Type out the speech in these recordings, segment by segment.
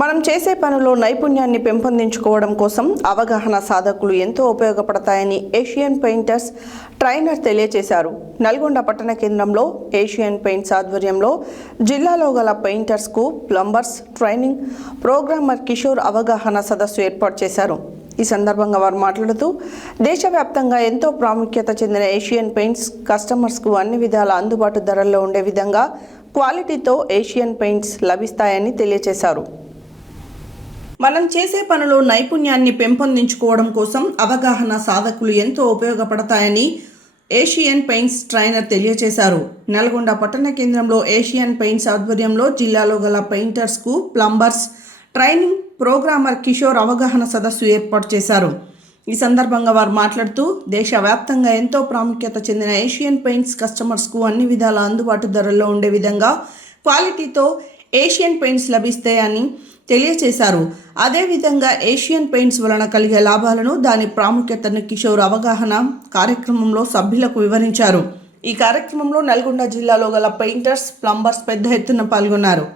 మనం చేసే పనిలో నైపుణ్యాన్ని పెంపొందించుకోవడం కోసం అవగాహన సాధకులు ఎంతో ఉపయోగపడతాయని ఏషియన్ పెయింటర్స్ ట్రైనర్ తెలియజేశారు. నల్గొండ పట్టణ కేంద్రంలో ఏషియన్ పెయింట్స్ ఆధ్వర్యంలో జిల్లాలో గల పెయింటర్స్కు ప్లంబర్స్ ట్రైనింగ్ ప్రోగ్రామర్ కిషోర్ అవగాహన సదస్సు ఏర్పాటు చేశారు. ఈ సందర్భంగా వారు మాట్లాడుతూ దేశవ్యాప్తంగా ఎంతో ప్రాముఖ్యత చెందిన ఏషియన్ పెయింట్స్ కస్టమర్స్కు అన్ని విధాల అందుబాటు ధరల్లో ఉండే విధంగా క్వాలిటీతో ఏషియన్ పెయింట్స్ లభిస్తాయని తెలియజేశారు. మనం చేసే పనిలో నైపుణ్యాన్ని పెంపొందించుకోవడం కోసం అవగాహన సాధకులు ఎంతో ఉపయోగపడతాయని ఏషియన్ పెయింట్స్ ట్రైనర్ తెలియజేశారు. నల్గొండ పట్టణ కేంద్రంలో ఏషియన్ పెయింట్స్ ఆధ్వర్యంలో జిల్లాలో గల పెయింటర్స్కు ప్లంబర్స్ ట్రైనింగ్ ప్రోగ్రామర్ కిషోర్ అవగాహన సదస్సు ఏర్పాటు చేశారు. ఈ సందర్భంగా వారు మాట్లాడుతూ దేశవ్యాప్తంగా ఎంతో ప్రాముఖ్యత చెందిన ఏషియన్ పెయింట్స్ కస్టమర్స్కు అన్ని విధాల అందుబాటు ధరల్లో ఉండే విధంగా క్వాలిటీతో ఏషియన్ పెయింట్స్ లభిస్తాయని తెలియజేశారు. అదేవిధంగా ఏషియన్ పెయింట్స్ వలన కలిగే లాభాలను, దాని ప్రాముఖ్యతను కిషోర్ అవగాహన కార్యక్రమంలో సభ్యులకు వివరించారు. ఈ కార్యక్రమంలో నల్గొండ జిల్లాలో గల పెయింటర్స్, ప్లంబర్స్ పెద్ద ఎత్తున పాల్గొన్నారు.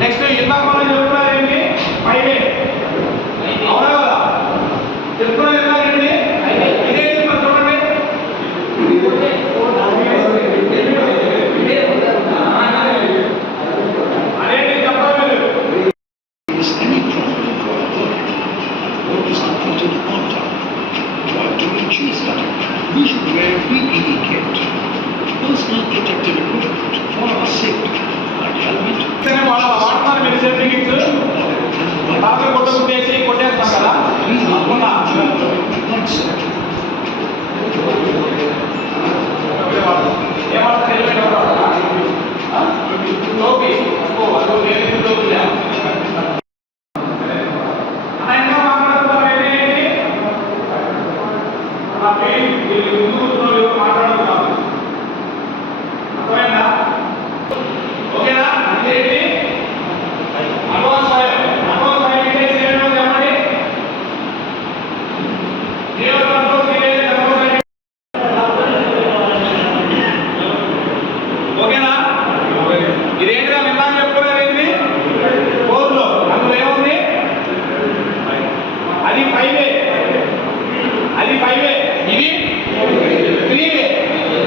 నెక్స్ట్ ఇందాక మనం చెప్తున్నారేంటి హైవే అవునా కదా చెప్తున్నారు ఏంటండి ఇదేంటి మరి చూడండి అదేంటి చెప్పాలి వాడుతున్నారు మీరు సేఫ్టీ కిట్స్ బాగా కొట్టేస్తాం కదా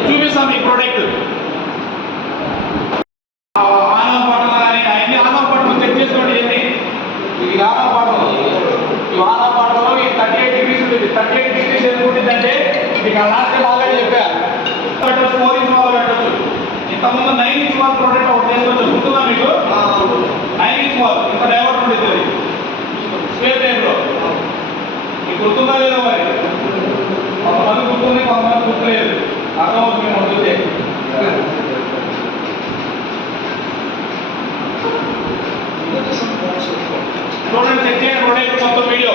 చూపిస్తాం ఈ ప్రోడక్ట్ ఆనవ పాటలు కానీ అన్ని ఆనవ పాటలు చెక్ చేసుకోండి. ఇది ఆనవ పాటలు, ఈ ఆనవ పాటలో ఈ 38 degrees ఉంటుంది. 38 degrees ఎందుకుంటుందంటే మీకు అలాంటి బాగా చెప్పారు. 4 inch వాల్ పెట్టచ్చు. ఇంతకుముందు 9 inch వాల్ ప్రోడక్ట్ ఒకటి చేసుకోవచ్చు. గుర్తుందా మీకు? 9 inch వాల్ ఇంత డైవర్ట్ ఉంటుంది స్క్వేర్ టైప్లో. మీకు గుర్తుందా లేదా? మరి కొంతమంది గుర్తుంది, కొంతమంది గుర్తులేదు. అర్థమవుతుంది మేము వద్దుతే చూడండి, చెక్ చేయండి ప్రోడక్ట్ మొత్తం వీడియో.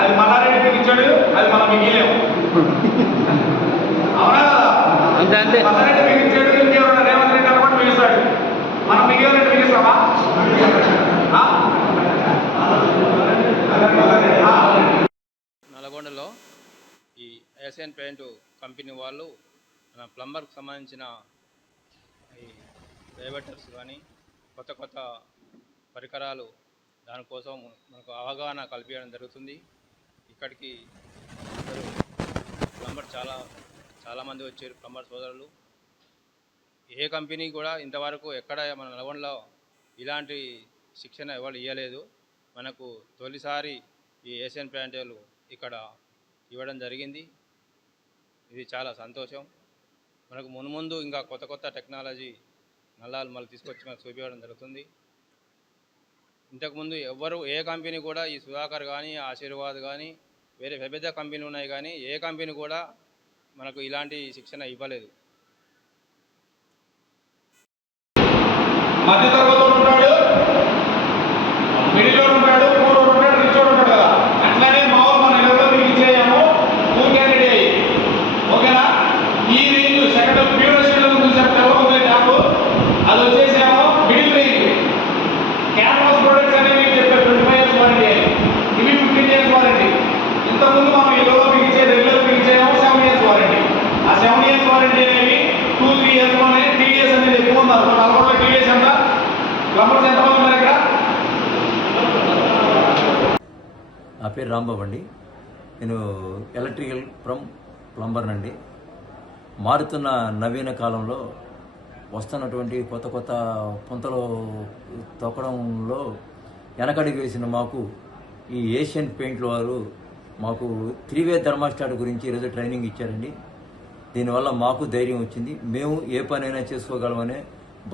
అది మల్లారెడ్డి బిగించాడు, అది మనం మిగిలేము. అవునా కదా? మల్లారెడ్డి బిగించాడు, ఇంకెవరైనా రేవంత్ రెడ్డి అనుకోండి మిగిస్తాడు. మనం మిగిలినట్టు మిగిస్తామా? నల్గొండలో ఈ ఏషియన్ పెయింట్ కంపెనీ వాళ్ళు ప్లంబర్కి సంబంధించిన డైవర్టర్స్ కానీ కొత్త కొత్త పరికరాలు దానికోసం మనకు అవగాహన కల్పించడం జరుగుతుంది. ఇక్కడికి ప్లంబర్ చాలామంది వచ్చారు. ప్లంబర్ సోదరులు ఏ కంపెనీ కూడా ఇంతవరకు ఎక్కడ మన నల్గొండలో ఇలాంటి శిక్షణ ఎవరు ఇవ్వలేదు. మనకు తొలిసారి ఈ ఏషియన్ పెయింటర్లు ఇక్కడ ఇవ్వడం జరిగింది. ఇది చాలా సంతోషం. మనకు మున్ముందు ఇంకా కొత్త కొత్త టెక్నాలజీ నల్లాలు మళ్ళీ తీసుకొచ్చి మనకు చూపించడం జరుగుతుంది. ఇంతకుముందు ఏ కంపెనీ కూడా ఈ సుధాకర్ కానీ ఆశీర్వాద్ కానీ వేరే పెద్ద కంపెనీలు ఉన్నాయి కానీ ఏ కంపెనీ కూడా మనకు ఇలాంటి శిక్షణ ఇవ్వలేదు. మధ్య తరగతిలో ఉంటాడు, మిడిల్లో ఉంటాడు, పూర్వం ఉంటాడు, రిచోడు ఉంటాడు కదా. అట్లానే మామూలు మన ఇళ్ళలో మీకు ఇచ్చేయాము ఊరికే ఓకేనా. ఈ రేంజ్ సెకండ్ ప్యూరోషన్లో చూసాము ఉంది ట్యాప్, అది వచ్చేసాము మిడిల్ రేంజ్. క్యాన్వాస్ ప్రొడక్ట్స్ అనేవి మీకు చెప్పారు 25 years వారంటీ, ఇవి 15 years వారంటీ. ఇంతకుముందు మనం ఇళ్ళలో మీకు ఇచ్చే రెగ్యులర్ మీకు ఇచ్చేయాము 7 years వారంటీ. ఆ 7 years వారంటీ అనేవి 2-3 years లోనే TDS అనేది ఎక్కువ ఉన్నారు. నల్గొండలో TDS ఎంత, ప్లంబర్స్ ఎంతమంది ఉన్నారు ఇక్కడ? నా పేరు రాంబాబు అండి. నేను ఎలక్ట్రికల్ ప్లంబర్ నండి. మారుతున్న నవీన కాలంలో వస్తున్నటువంటి కొత్త కొత్త పుంతలు తొక్కడంలో వెనకడుగు వేసిన మాకు ఈ ఏషియన్ పెయింట్ల వారు మాకు 3-way థర్మాస్టాట్ గురించి ఈరోజు ట్రైనింగ్ ఇచ్చారండి. దీనివల్ల మాకు ధైర్యం వచ్చింది. మేము ఏ పనైనా చేసుకోగలమనే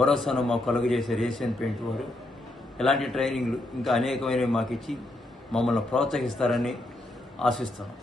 భరోసాను మాకు కలుగజేశారు ఏషియన్ పెయింట్ వారు. ఇలాంటి ట్రైనింగ్లు ఇంకా అనేకమైనవి మాకు ఇచ్చి మమ్మల్ని ప్రోత్సహిస్తారని ఆశిస్తున్నాం.